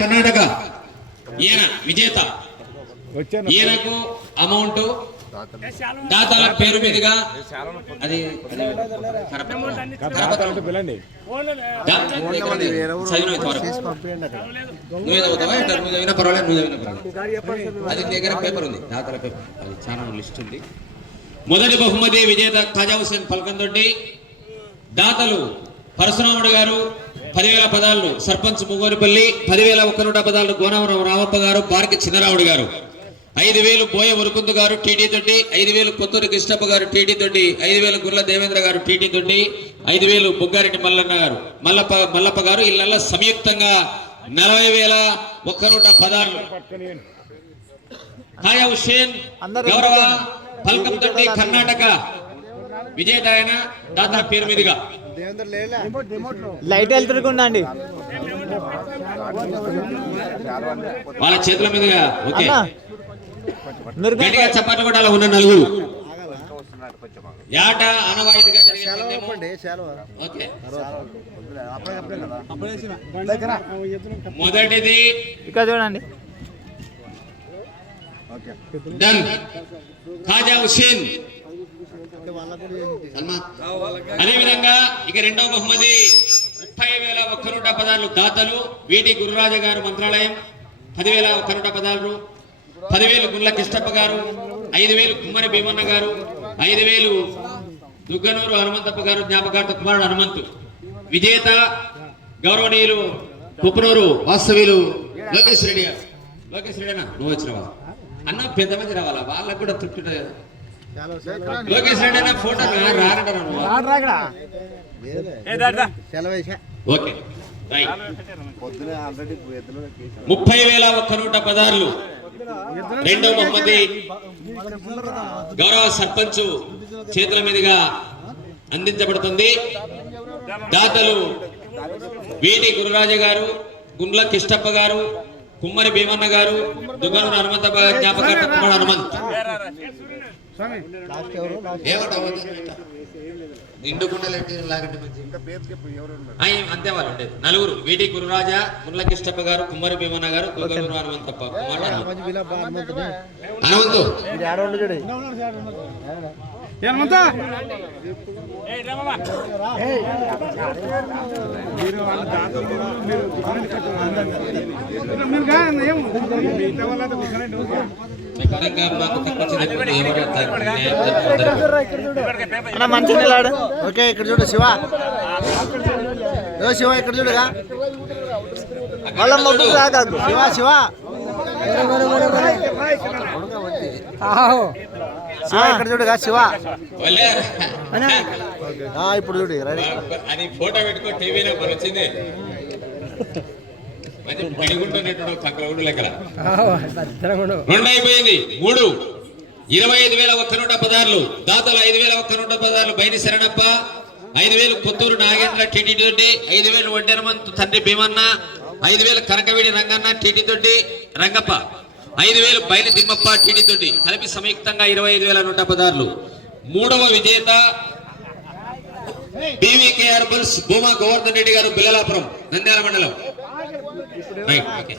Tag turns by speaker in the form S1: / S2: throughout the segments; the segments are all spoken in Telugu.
S1: కర్ణాటక. ఈయన విజేత. ఈయనకు అమౌంట్ దాతల పేరు మీదుగా అది అది దగ్గర పేపర్ ఉంది దాతల పేపర్ అది చాలా లిస్ట్ ఉంది మొదటి బహుమతి విజేత ఖాజా హుసేన్ పల్కందొడ్డి దాతలు పరశురాముడు గారు పదివేల పదాలు సర్పంచ్ ముగోనిపల్లి పదివేల ఒక్క నూట పదాలు గోనవరం రామప్ప గారు బార్కి చిన్నరావుడు గారు. ఐదు వేలు బోయ ఉరుకుందు గారు టీడీ తొడ్డి ఐదు వేలు కొత్తూరు కృష్ణప్ప గారు టీడీ తొడ్డి ఐదు వేలు గుర్ల దేవేంద్ర గారు టీడీ తొడ్డి ఐదు వేలు బుగ్గారెడ్డి మల్లన్న గారు. మల్లప్ప మల్లప్ప గారు ఇళ్ళల్లో సంయుక్తంగా నలభై వేల ఒక్క నూట పదాలు. ఖాయా హుస్సేన్ గౌరవ పల్కం తొట్టి కర్ణాటక. విజేత ఆయన దాత పేరు మీదుగా.
S2: లైట్ వెళ్తురుకుండా అండి.
S1: వాళ్ళ చేతుల మీదుగా ఓకే. గట్టిగా చప్పట్లు కూడా అలా ఉన్న నలుగురు? యాట అనవాయితీగా మొదటిది
S2: ఇక్కడ చూడండి.
S1: డన్. ఖాజా సల్మాన్. అదేవిధంగా ఇక రెండవ బహుమతి ముప్పై వేల ఒక్క నూట పదాలు దాతలు వీటి గురురాజు గారు మంత్రాలయం. పదివేల ఒక్క నూట పదాలు పదివేలు గుళ్ళ కిష్టప్ప గారు. ఐదు వేలు కుమ్మరి భీమన్న గారు. ఐదు వేలు దుగ్గనూరు హనుమంతప్ప గారు జ్ఞాపకార్థ కుమారుడు హనుమంతు. విజేత గౌరవనీయులు కుప్పనూరు వాస్తవ్యులు లోకేష్ రెడ్డి గారు. లోకేష్ రెడ్డి అన్న నువ్వు వచ్చినవా? అన్న పెద్ద మంది రావాలా? వాళ్ళకు కూడా తృప్తి ఉంటుంది కదా. లోకేష్ రెడ్డి అన్న ఫోటో ఓకే ముప్పై వేల ఒక్క నూట పదార్లు. రెండవ బహుమతి గౌరవ సర్పంచ్ చేతుల మీదుగా అందించబడుతుంది. దాతలు వీటి గురురాజు గారు గుండ్ల కిష్టప్ప గారు కుమ్మరి భీమన్న గారు దుగ్గనూరు హనుమంత జ్ఞాపకార్థ కుమార్ హనుమంత్? నిండు అంతే వాళ్ళు ఉండేది. నలుగురు. వీటి గురురాజా ముళ్ళ కిష్టప్ప గారు కుమ్మరి భీమన్న గారు దుగ్గనూరు హనుమంతప్ప హనుమంత్.
S3: ఏమంతా మీరు వాళ్ళ దాతలు మీరు. మీరు
S1: ఏమో.
S2: అన్న మంచి నిలాడు
S4: ఓకే ఇక్కడ చూడు శివ. ఏ శివ ఇక్కడ చూడుగా.
S2: వాళ్ళ మొగ్గు రాగద్దు
S4: శివ శివ. శివ ఇక్కడ చూడుగా శివ. ఇప్పుడు చూడు రెడీ.
S1: అది ఫోటో పెట్టుకో టీవీలో మరి వచ్చింది. మంచి పిడిగుంటున్నట్టు తక్కువ లెక్కల. రెండు అయిపోయింది మూడు. ఇరవై ఐదు వేల ఒక్క నూట పదార్లు. దాతలు ఐదు వేల ఒక్క నూట పదార్లు బయని శరణప్ప. ఐదు వేలు కొత్తూరు నాగేంద్ర టీటీ తోటి ఐదు వేలు ఒడ్డెనమంతు తండ్రి భీమన్న ఐదు వేలు కనకవిడి రంగన్న టీటీ తోటి రంగప్ప. ఐదు వేలు బయలు తిమ్మప్ప టీడీతోటి కలిపి సంయుక్తంగా ఇరవై ఐదు వేల నూట పదార్లు మూడవ విజేత బీవీకే హెర్బల్స్ భూమా గోవర్ధన్ రెడ్డి గారు బిల్లలాపురం నంద్యాల మండలం. ఓకే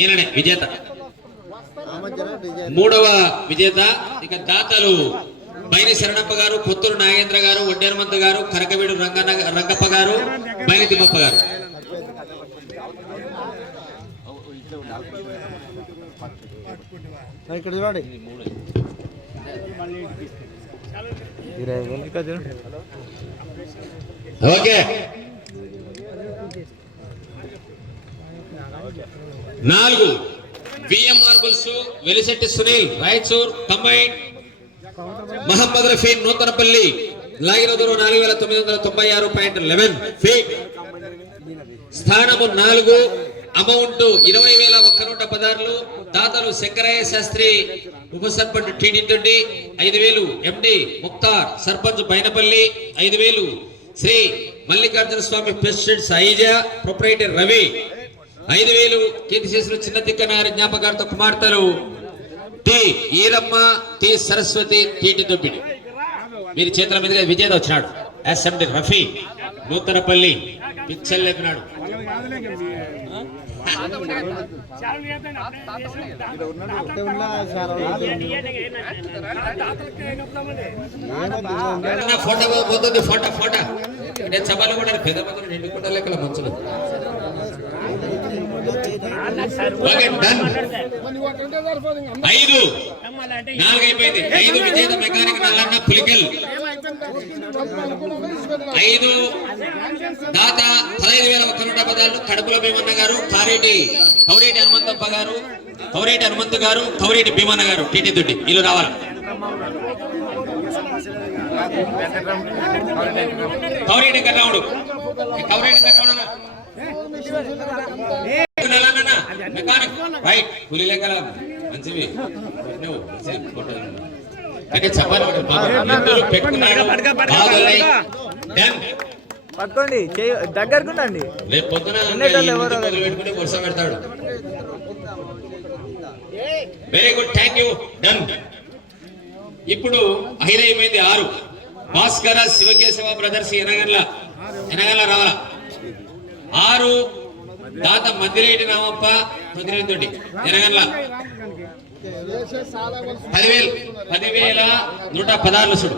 S1: ఈయననే విజేత. మూడవ విజేత ఇక దాతలు బైని శరణప్ప గారు కొత్తూరు నాగేంద్ర గారు వడ్డేరమంత గారు కరకవీడు రంగన్న రంగప్ప గారు బైని తిమ్మప్ప గారు.
S4: ఇక్కడ చూడండి.
S2: చూడండి
S1: ఓకే. నాలుగు. BM marbles Velishetti Sunil Raichur combine Mohammad Rafi Nuthanapalli లాగిన దూరం నాలుగు వేల తొమ్మిది వందల తొంభై ఆరు పాయింట్ లెవెన్ ఫీట్. స్థానము నాలుగు. అమౌంట్ ఇరవై వేల ఒక్క నూట పదార్లు దాతలు శంకరయ్య శాస్త్రి ఉప సర్పంచ్ టీడీ ఐదు వేలు ఎండి ముక్తార్ సర్పంచ్ బైనపల్లి ఐదు వేలు శ్రీ మల్లికార్జున స్వామి ప్రెసిడెంట్ సాయిజా ప్రొపరైటర్ రవి ఐదు వేలు కీర్తిశేషులు చిన్న తిక్కనారి జ్ఞాపకార్థ కుమార్తెలు టి ఈరమ్మ టి సరస్వతి టీటి దొబ్బిడి మీరు చేతుల మీదుగా విజేత వచ్చినాడు. అసెంబ్లీ రఫీ నూతనపల్లి పిచ్చల్ ఫోటో పోతుంది ఫోటో ఫోటో. నేను సభలో కూడా పెద్ద పెద్ద నిండు కూడా లెక్కల మంచులు. ఐదు. నాలుగైపోయింది. ఐదు విజేత మెకానిక్ నల్లన్న పులికల్. ఐదు. దాత పదహైదు వేల ఒక్క నూట పదాలు కడుపుల భీమన్న గారు కారేటి కౌరేటి హనుమంతప్ప గారు కౌరేటి హనుమంతు గారు కౌరేటి భీమన్న గారు టీటీ దొడ్డి వీళ్ళు రావాలి. కౌరేటి కర్రావుడు కౌరేటి కర్రావుడు రైట్. లెక్కల మంచివి నువ్వు. అంటే చెప్పాలి పెట్టుకున్నాడు.
S2: పట్టుకోండి చేయి దగ్గరకుండండి
S1: రేపు పొద్దున
S2: ఉండేటోళ్ళు ఎవరో
S1: ఈ మొదలు పెట్టుకుని వరుస పెడతాడు very good thank you done ఇప్పుడు అయిపోయింది ఆరు. భాస్కర శివకేశవ బ్రదర్స్ ఎనగండ్ల ఎనగండ్ల రావాల? ఆరు దాత మందిరేటి రామప్ప మందిరేటి తోటి ఎనగండ్ల. పదివేలు. పదివేల నూట పదహారు సుడు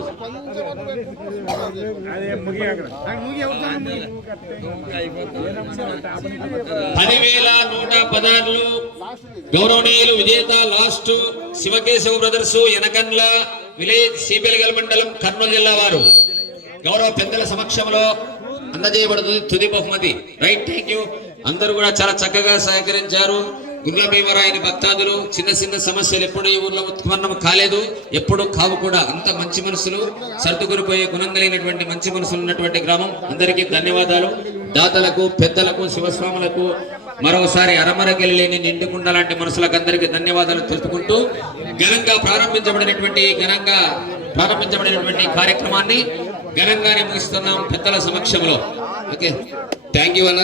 S1: పదివేల నూట పదహారులు. గౌరవనీయులు విజేత last Shivakeshava brothers Enakanla village సిబిఎల్గల్ మండలం కర్నూలు జిల్లా వారు. గౌరవ పెద్దల సమక్షంలో అందజేయబడుతుంది తుది బహుమతి. రైట్ థ్యాంక్ యూ అందరూ కూడా చాలా చక్కగా సహకరించారు. దుర్గాభీమరాయని భక్తాదులు చిన్న చిన్న సమస్యలు ఎప్పుడు ఈ ఊర్లో ఉత్పన్నం కాలేదు ఎప్పుడు కావు కూడా. అంత మంచి మనసులు సర్దుకురిపోయే గుణం కలిగినటువంటి మంచి మనసులు ఉన్నటువంటి గ్రామం. అందరికీ ధన్యవాదాలు. దాతలకు పెద్దలకు శివస్వాములకు మరోసారి అరమరకెళ్ళలేని నిండుకుండ లాంటి మనసులకు అందరికీ ధన్యవాదాలు తెలుపుకుంటూ ఘనంగా ప్రారంభించబడినటువంటి ఘనంగా ప్రారంభించబడినటువంటి కార్యక్రమాన్ని ఘనంగానే ముగిస్తున్నాం పెద్దల సమక్షంలో. ఓకే. థ్యాంక్ యూ అన్న.